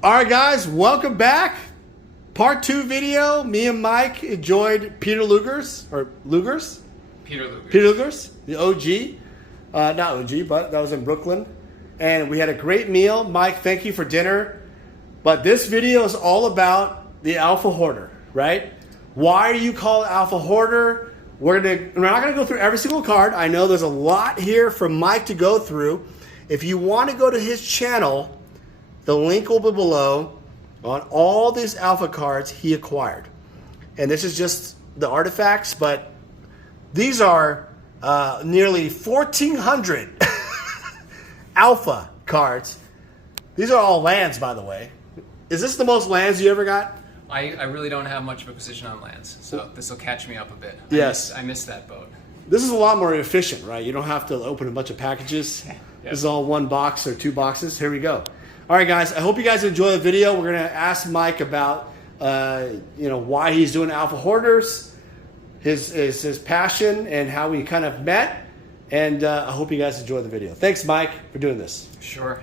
All right, guys, welcome back. Part 2 video. Me and Mike enjoyed Peter Luger's, Peter Luger's, the OG. Not OG, but that was in Brooklyn. And we had a great meal. Mike, thank you for dinner. But this video is all about the Alpha Hoarder, right? Why are you called Alpha Hoarder? We're not gonna go through every single card. I know there's a lot here for Mike to go through. If you want to go to his channel, the link will be below on all these Alpha cards he acquired. And this is just the artifacts, but these are nearly 1,400 Alpha cards. These are all lands, by the way. Is this the most lands you ever got? I really don't have much of a position on lands, so this will catch me up a bit. Yes. I missed that boat. This is a lot more efficient, right? You don't have to open a bunch of packages. Yep. This is all one box or two boxes. Here we go. All right, guys. I hope you guys enjoy the video. We're gonna ask Mike about why he's doing Alpha Hoarders, his passion, and how we kind of met. And I hope you guys enjoy the video. Thanks, Mike, for doing this. Sure.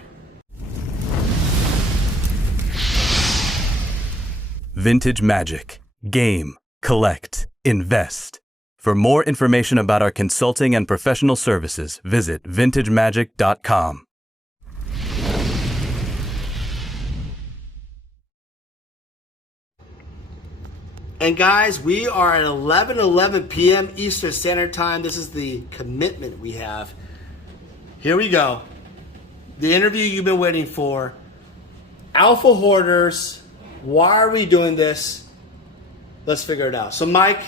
Vintage Magic. Game, collect, invest. For more information about our consulting and professional services, visit vintagemagic.com. And guys, we are at 11:11 p.m. Eastern Standard Time. This is the commitment we have. Here we go. The interview you've been waiting for. Alpha Hoarders. Why are we doing this? Let's figure it out. So Mike,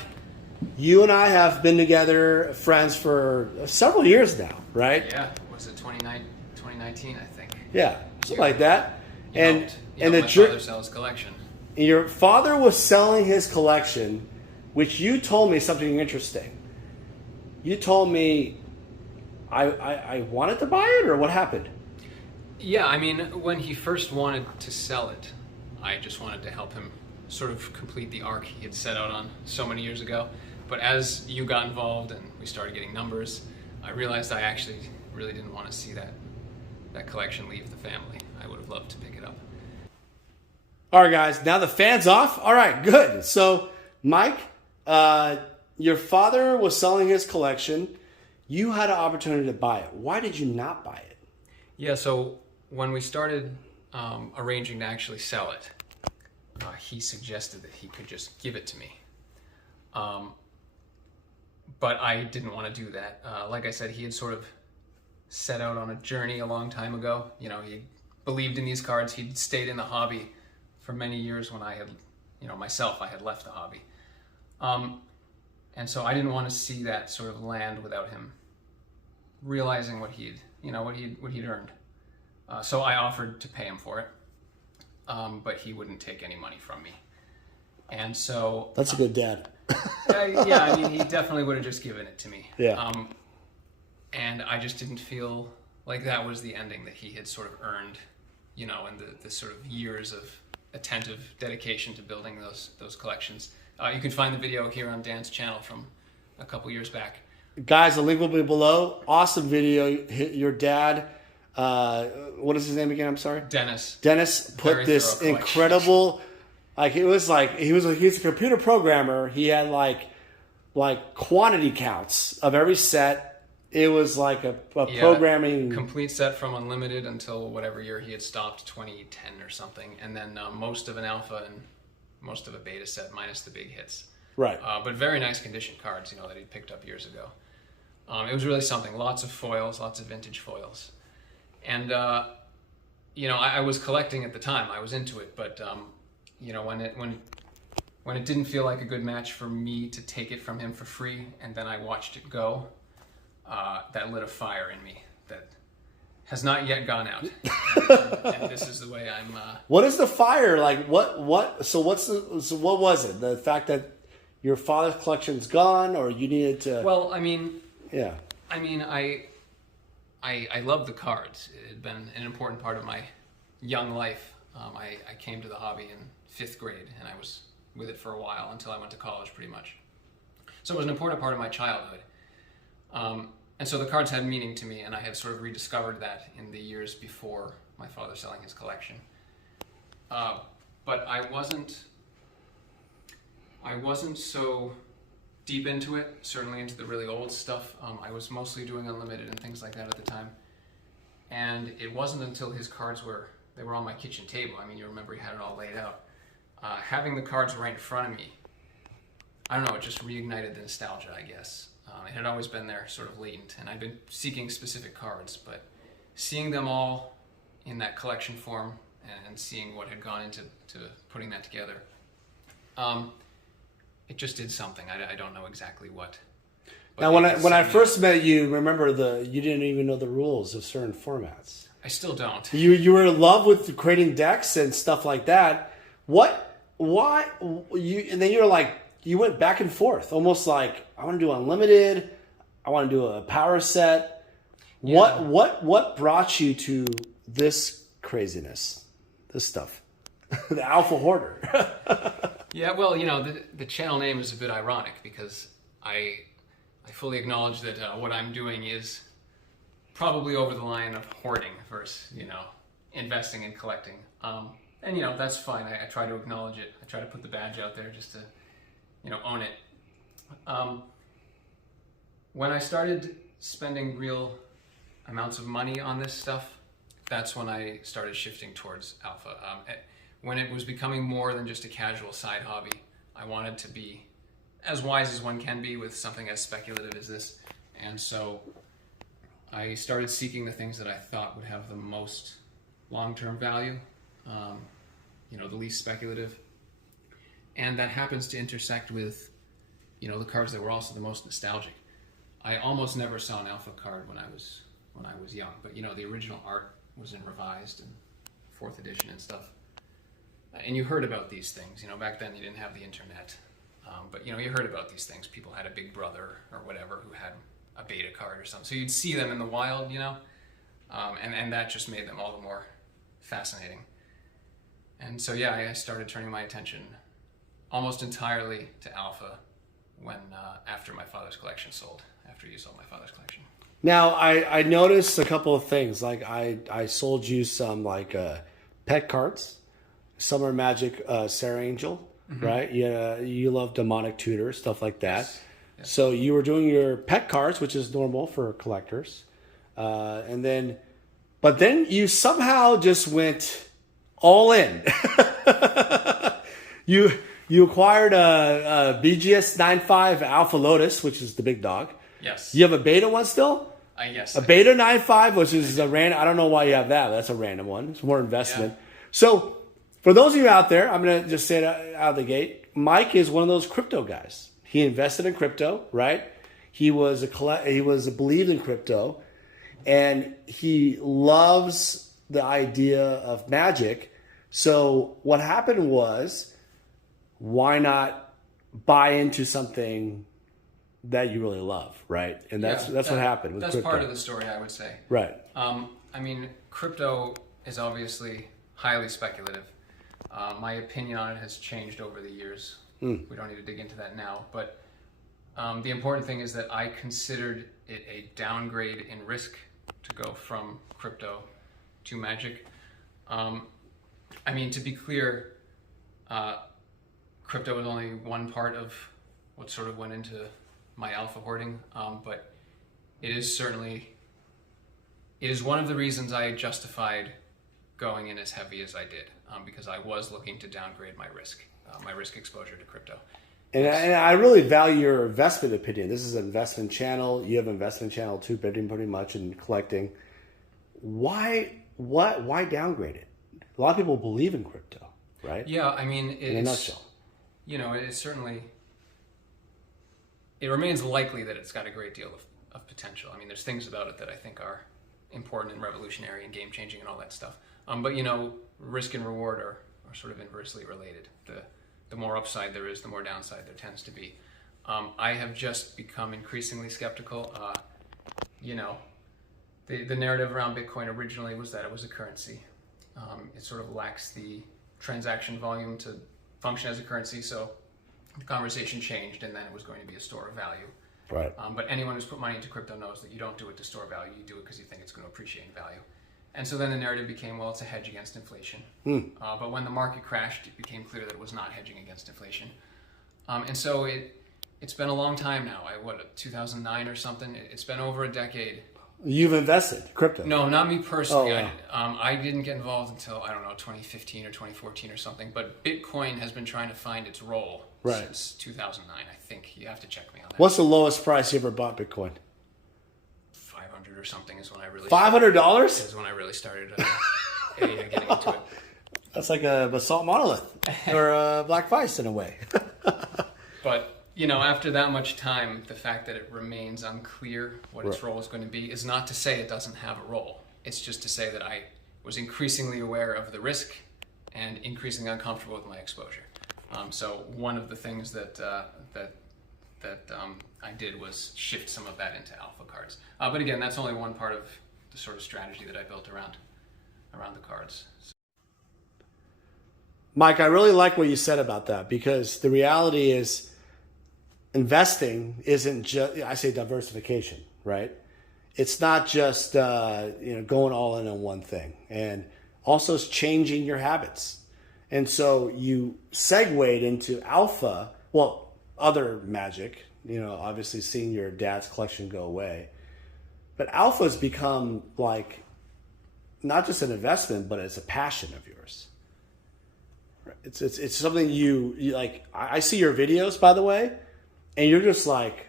you and I have been together, friends for several years now, right? Yeah. Was it 2019, I think? Yeah, something like that. You and helped my father sell his collection. Your father was selling his collection, which you told me something interesting. You told me I wanted to buy it, or what happened? Yeah, I mean, when he first wanted to sell it, I just wanted to help him sort of complete the arc he had set out on so many years ago. But as you got involved and we started getting numbers, I realized I actually really didn't want to see that collection leave the family. I would have loved to pick it up. All right, guys, now the fan's off. All right, good. So, Mike, your father was selling his collection. You had an opportunity to buy it. Why did you not buy it? Yeah, so when we started arranging to actually sell it, he suggested that he could just give it to me. But I didn't want to do that. Like I said, he had sort of set out on a journey a long time ago. You know, he believed in these cards. He'd stayed in the hobby for many years when I had, I had left the hobby. And so I didn't want to see that sort of land without him realizing what he'd earned. So I offered to pay him for it, but he wouldn't take any money from me. And so... That's a good dad. Yeah, I mean, he definitely would have just given it to me. Yeah. And I just didn't feel like that was the ending that he had sort of earned, in the sort of years of attentive dedication to building those collections. You can find the video here on Dan's channel from a couple years back. Guys, the link will be below. Awesome video. Your dad, what is his name again? I'm sorry? Dennis. Dennis put this incredible, he's a computer programmer. He had like quantity counts of every set. It was like a programming... complete set from Unlimited until whatever year he had stopped, 2010 or something. And then most of an Alpha and most of a Beta set, minus the big hits. Right. But very nice condition cards, that he picked up years ago. It was really something. Lots of foils, lots of vintage foils. And, I was collecting at the time. I was into it. But, when it didn't feel like a good match for me to take it from him for free, and then I watched it go, that lit a fire in me that has not yet gone out. And this is the way I'm... What is the fire? Like, what was it? The fact that your father's collection's gone, or you needed to... Well, I mean... Yeah. I mean, I love the cards. It had been an important part of my young life. I came to the hobby in 5th grade, and I was with it for a while until I went to college, pretty much. So it was an important part of my childhood. And so the cards had meaning to me, and I had sort of rediscovered that in the years before my father selling his collection. but I wasn't so deep into it, certainly into the really old stuff. I was mostly doing unlimited and things like that at the time. And it wasn't until his cards were on my kitchen table. I mean, you remember he had it all laid out. Having the cards right in front of me, I don't know, it just reignited the nostalgia, I guess. It had always been there, sort of latent, and I'd been seeking specific cards, but seeing them all in that collection form and seeing what had gone into putting that together, it just did something. I don't know exactly what. Now, when I first met you, remember you didn't even know the rules of certain formats. I still don't. You were in love with creating decks and stuff like that. Why? And then you went back and forth, almost like, I want to do unlimited, I want to do a power set. Yeah. What brought you to this craziness, this stuff, the Alpha Hoarder? Yeah, well, the channel name is a bit ironic because I fully acknowledge that what I'm doing is probably over the line of hoarding versus investing and collecting. And that's fine. I try to acknowledge it. I try to put the badge out there just to own it. When I started spending real amounts of money on this stuff, that's when I started shifting towards Alpha. When it was becoming more than just a casual side hobby, I wanted to be as wise as one can be with something as speculative as this. And so I started seeking the things that I thought would have the most long-term value, the least speculative. And that happens to intersect with, the cards that were also the most nostalgic. I almost never saw an Alpha card when I was young, but the original art was in revised and 4th edition and stuff. And you heard about these things, back then you didn't have the internet, but you heard about these things. People had a big brother or whatever who had a beta card or something. So you'd see them in the wild, and that just made them all the more fascinating. And so, yeah, I started turning my attention almost entirely to Alpha when after my father's collection sold, after you sold my father's collection. Now, I noticed a couple of things. Like I sold you some pet cards, Summer Magic Sarah Angel, mm-hmm. right? You love Demonic Tutor, stuff like that. Yes. Yes. So you were doing your pet cards, which is normal for collectors. But then you somehow just went all in. You acquired a BGS 9.5 Alpha Lotus, which is the big dog. Yes. You have a beta one still? Yes. A beta 9.5, which is a random. I don't know why you have that. That's a random one. It's more investment. Yeah. So for those of you out there, I'm going to just say it out of the gate. Mike is one of those crypto guys. He invested in crypto, right? He believed in crypto, and he loves the idea of magic. So what happened was, why not buy into something that you really love, right? And that's what happened with crypto. That's part of the story, I would say. Right. Crypto is obviously highly speculative. My opinion on it has changed over the years. We don't need to dig into that now, but the important thing is that I considered it a downgrade in risk to go from crypto to magic. To be clear, crypto was only one part of what sort of went into my Alpha hoarding, but it is one of the reasons I justified going in as heavy as I did, because I was looking to downgrade my risk exposure to crypto. And I really value your investment opinion. This is an investment channel. You have an investment channel too, pretty much in collecting. Why downgrade it? A lot of people believe in crypto, right? Yeah, in a nutshell. It remains likely that it's got a great deal of potential. There's things about it that I think are important and revolutionary and game-changing and all that stuff. But risk and reward are sort of inversely related. The more upside there is, the more downside there tends to be. I have just become increasingly skeptical. The narrative around Bitcoin originally was that it was a currency. It sort of lacks the transaction volume to function as a currency, so the conversation changed, and then it was going to be a store of value. Right. But anyone who's put money into crypto knows that you don't do it to store value. You do it because you think it's going to appreciate in value. And so then the narrative became, well, it's a hedge against inflation. But when the market crashed, it became clear that it was not hedging against inflation. And so it's been a long time now. 2009 or something? It's been over a decade. You've invested crypto? No, not me personally. Oh, wow. I didn't get involved until, I don't know, 2015 or 2014 or something. But Bitcoin has been trying to find its role since 2009, I think. You have to check me on that. What's the lowest price you ever bought Bitcoin? 500 or something is when I really... $500? Is when I really started getting into it. That's like a basalt monolith or a black vice in a way. But... after that much time, the fact that it remains unclear what its role is going to be is not to say it doesn't have a role. It's just to say that I was increasingly aware of the risk and increasingly uncomfortable with my exposure. So one of the things that I did was shift some of that into alpha cards. But again, that's only one part of the sort of strategy that I built around the cards. Mike, I really like what you said about that, because the reality is, investing isn't just, I say diversification, right? It's not just going all in on one thing, and also it's changing your habits. And so you segued into alpha, well, other magic, obviously seeing your dad's collection go away. But alpha has become like not just an investment, but it's a passion of yours. It's something you like. I see your videos, by the way, and you're just like,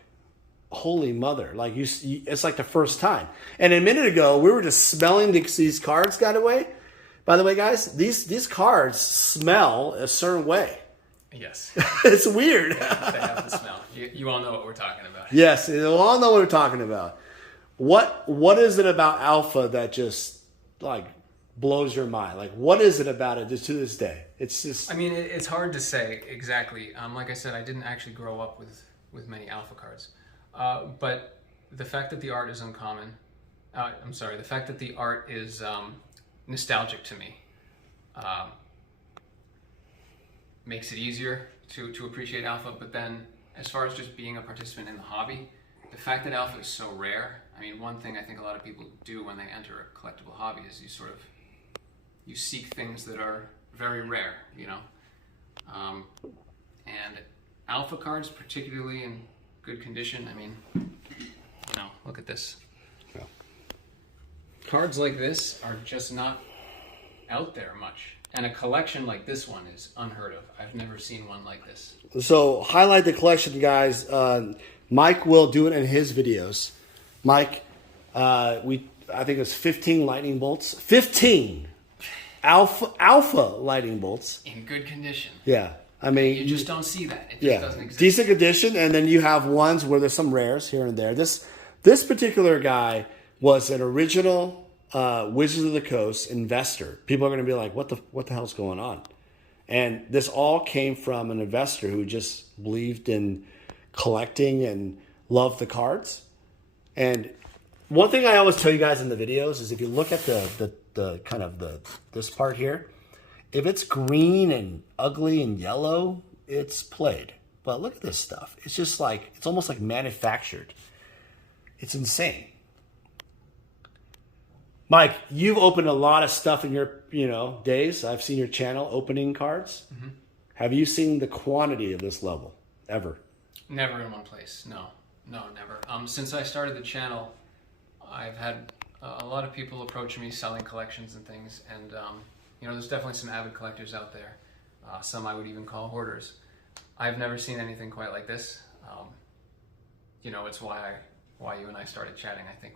holy mother. Like it's like the first time. And a minute ago, we were just smelling these cards got away. By the way, guys, these cards smell a certain way. Yes. It's weird. They have the smell. You all know what we're talking about. Yes, you all know what we're talking about. What is it about alpha that just like blows your mind? Like, what is it about it just to this day? It's just... I mean, it's hard to say exactly. Like I said, I didn't actually grow up with many alpha cards. But the fact that the art is uncommon, the fact that the art is nostalgic to me makes it easier to appreciate alpha. But then as far as just being a participant in the hobby, the fact that alpha is so rare, I mean, one thing I think a lot of people do when they enter a collectible hobby is you seek things that are very rare, and alpha cards, particularly in good condition, I mean, look at this. Yeah. Cards like this are just not out there much. And a collection like this one is unheard of. I've never seen one like this. So highlight the collection, guys. Mike will do it in his videos. Mike, I think it was 15 lightning bolts. 15 alpha lightning bolts. In good condition. Yeah. I mean, you just don't see that. It just doesn't exist. Decent condition, and then you have ones where there's some rares here and there. This particular guy was an original Wizards of the Coast investor. People are going to be like, what the hell's going on? And this all came from an investor who just believed in collecting and loved the cards. And one thing I always tell you guys in the videos is if you look at the kind of this part here, if it's green and ugly and yellow, it's played. But look at this stuff. It's just like, it's almost like manufactured. It's insane. Mike, you've opened a lot of stuff in your, days. I've seen your channel opening cards. Mm-hmm. Have you seen the quantity of this level ever? Never in one place. No, never. Since I started the channel, I've had a lot of people approach me selling collections and things, and there's definitely some avid collectors out there. Some I would even call hoarders. I've never seen anything quite like this. It's why you and I started chatting. I think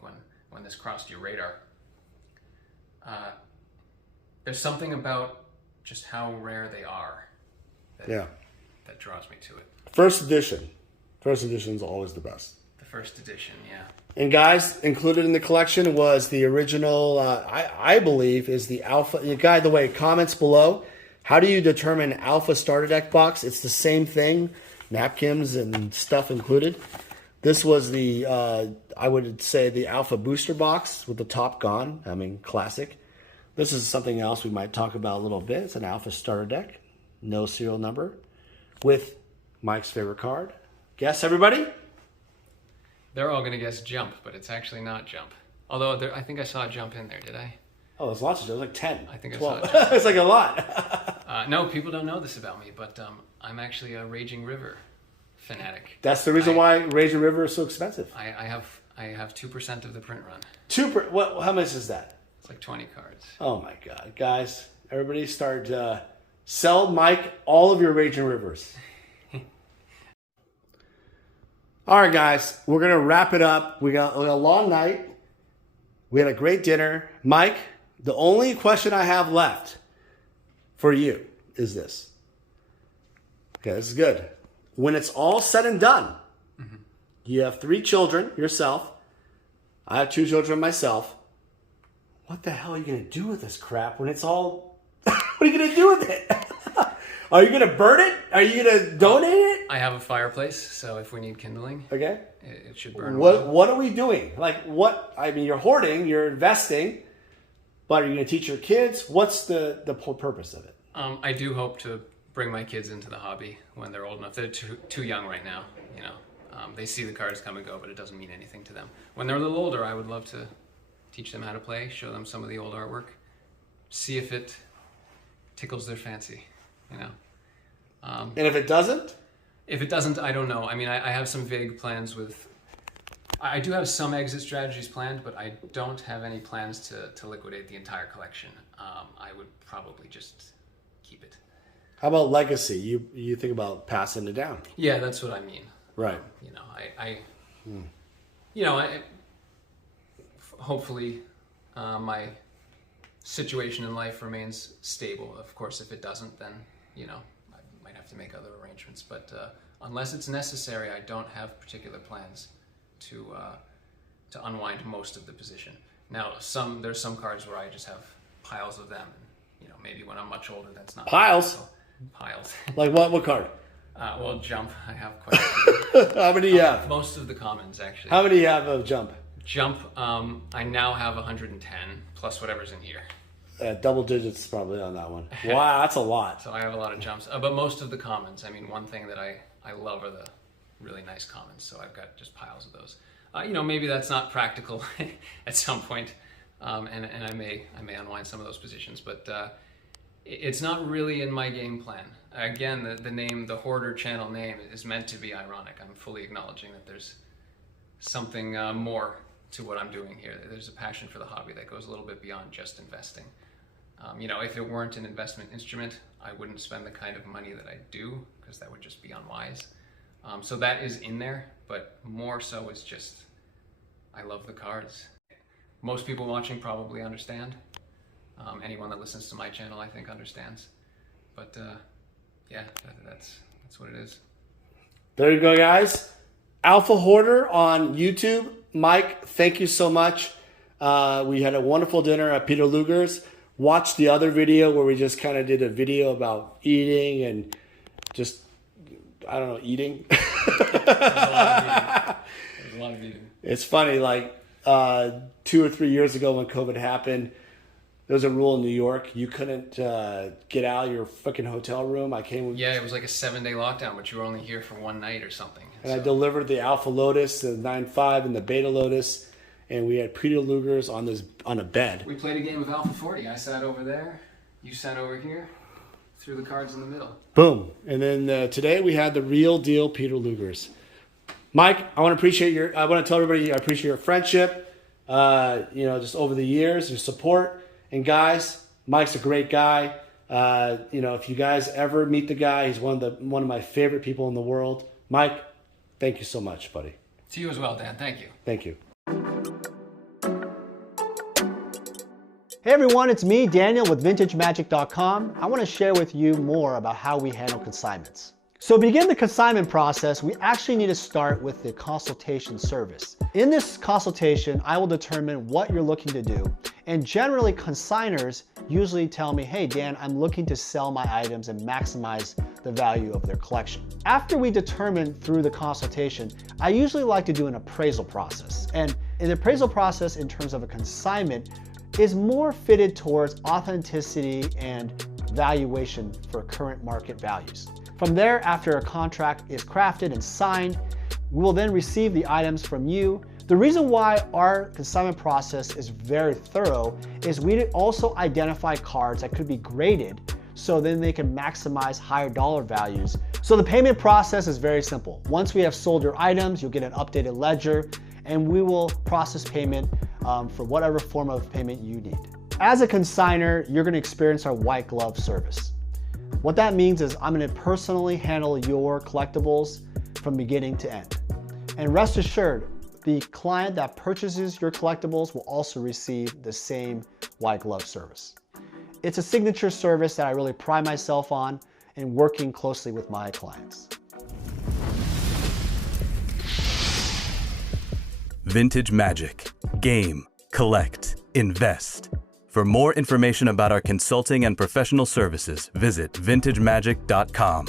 when this crossed your radar, there's something about just how rare they are that draws me to it. First edition is always the best. The first edition, yeah. And guys, included in the collection was the original, I believe, is the Alpha. By the way, comments below. How do you determine Alpha starter deck box? It's the same thing, napkins and stuff included. This was the, I would say, the Alpha booster box with the top gone. I mean, classic. This is something else we might talk about a little bit. It's an Alpha starter deck, no serial number, with Mike's favorite card. Guess, everybody? They're all going to guess jump, but it's actually not jump. Although I think I saw a jump in there, did I? Oh, those launches, there was like 10. I think 12. I saw it. It's like a lot. No, people don't know this about me, but I'm actually a Raging River fanatic. That's the reason why Raging River is so expensive. I have 2% of the print run. How much is that? It's like 20 cards. Oh my God, guys! Everybody start sell Mike all of your Raging Rivers. All right, guys, we're gonna wrap it up. We got a long night. We had a great dinner. Mike, the only question I have left for you is this. Okay, this is good. When it's all said and done, you have 3 children yourself. I have 2 children myself. What the hell are you going to do with this crap when it's all... What are you going to do with it? Are you going to burn it? Are you going to donate it? I have a fireplace, so if we need kindling, Okay. it should burn. What are we doing? Like, what? I mean, you're hoarding, you're investing, but are you going to teach your kids? What's the whole purpose of it? I do hope to bring my kids into the hobby when they're old enough. They're too young right now, you know. They see the cards come and go, but it doesn't mean anything to them. When they're a little older, I would love to teach them how to play, show them some of the old artwork, see if it tickles their fancy, you know. And if it doesn't? If it doesn't, I don't know. I mean, I have some vague plans with... I do have some exit strategies planned, but I don't have any plans to liquidate the entire collection. I would probably just keep it. How about legacy? You think about passing it down? Yeah, that's what I mean. Right. You know, hopefully my situation in life remains stable. Of course, if it doesn't, then, you know, I might have to make other arrangements. But unless it's necessary, I don't have particular plans to unwind most of the position. Now, there's some cards where I just have piles of them. And, you know, maybe when I'm much older, that's not piles. Piles. Like what? What card? Well, Jump. I have quite a few. How many do you have? Most of the commons, actually. How many do you have of Jump? Jump. I now have 110 plus whatever's in here. Double digits probably on that one. Wow, that's a lot. So I have a lot of jumps, but most of the commons. I mean, one thing that I love are the really nice commons. So I've got just piles of those. You know, maybe that's not practical at some point, and I may unwind some of those positions, but it's not really in my game plan. Again, the name, the Hoarder channel name, is meant to be ironic. I'm fully acknowledging that there's something more to what I'm doing here. There's a passion for the hobby that goes a little bit beyond just investing. You know, if it weren't an investment instrument, I wouldn't spend the kind of money that I do, because that would just be unwise. So that is in there, but more so is just, I love the cards. Most people watching probably understand. Anyone that listens to my channel, I think, understands. But yeah, that's what it is. There you go, guys. Alpha Hoarder on YouTube. Mike, thank you so much. We had a wonderful dinner at Peter Luger's. Watch the other video where we just kind of did a video about eating and just, I don't know, eating. There's a lot of eating. It's funny, like 2 or 3 years ago when COVID happened, there was a rule in New York. You couldn't get out of your freaking hotel room. Yeah, it was like a 7-day lockdown, but you were only here for one night or something. And I delivered the Alpha Lotus, the 9.5, and the Beta Lotus. And we had Peter Luger's on a bed. We played a game of Alpha 40. I sat over there. You sat over here. Threw the cards in the middle. Boom. And then today we had the real deal Peter Luger's. Mike, I want to tell everybody I appreciate your friendship. You know, just over the years, your support. And guys, Mike's a great guy. You know, if you guys ever meet the guy, he's one of my favorite people in the world. Mike, thank you so much, buddy. To you as well, Dan. Thank you. Thank you. Hey everyone, it's me, Daniel with VintageMagic.com. I want to share with you more about how we handle consignments. So to begin the consignment process, we actually need to start with the consultation service. In this consultation, I will determine what you're looking to do. And generally, consigners usually tell me, hey Dan, I'm looking to sell my items and maximize the value of their collection. After we determine through the consultation, I usually like to do an appraisal process. And an appraisal process in terms of a consignment is more fitted towards authenticity and valuation for current market values. From there, after a contract is crafted and signed, We will then receive the items from you. The reason why our consignment process is very thorough is we also identify cards that could be graded so then they can maximize higher dollar values. So the payment process is very simple. Once we have sold your items, you'll get an updated ledger and we will process payment for whatever form of payment you need. As a consignor, you're gonna experience our white glove service. What that means is I'm gonna personally handle your collectibles from beginning to end. And rest assured, the client that purchases your collectibles will also receive the same white glove service. It's a signature service that I really pride myself on in working closely with my clients. Vintage Magic. Game, collect, invest. For more information about our consulting and professional services, visit vintagemagic.com.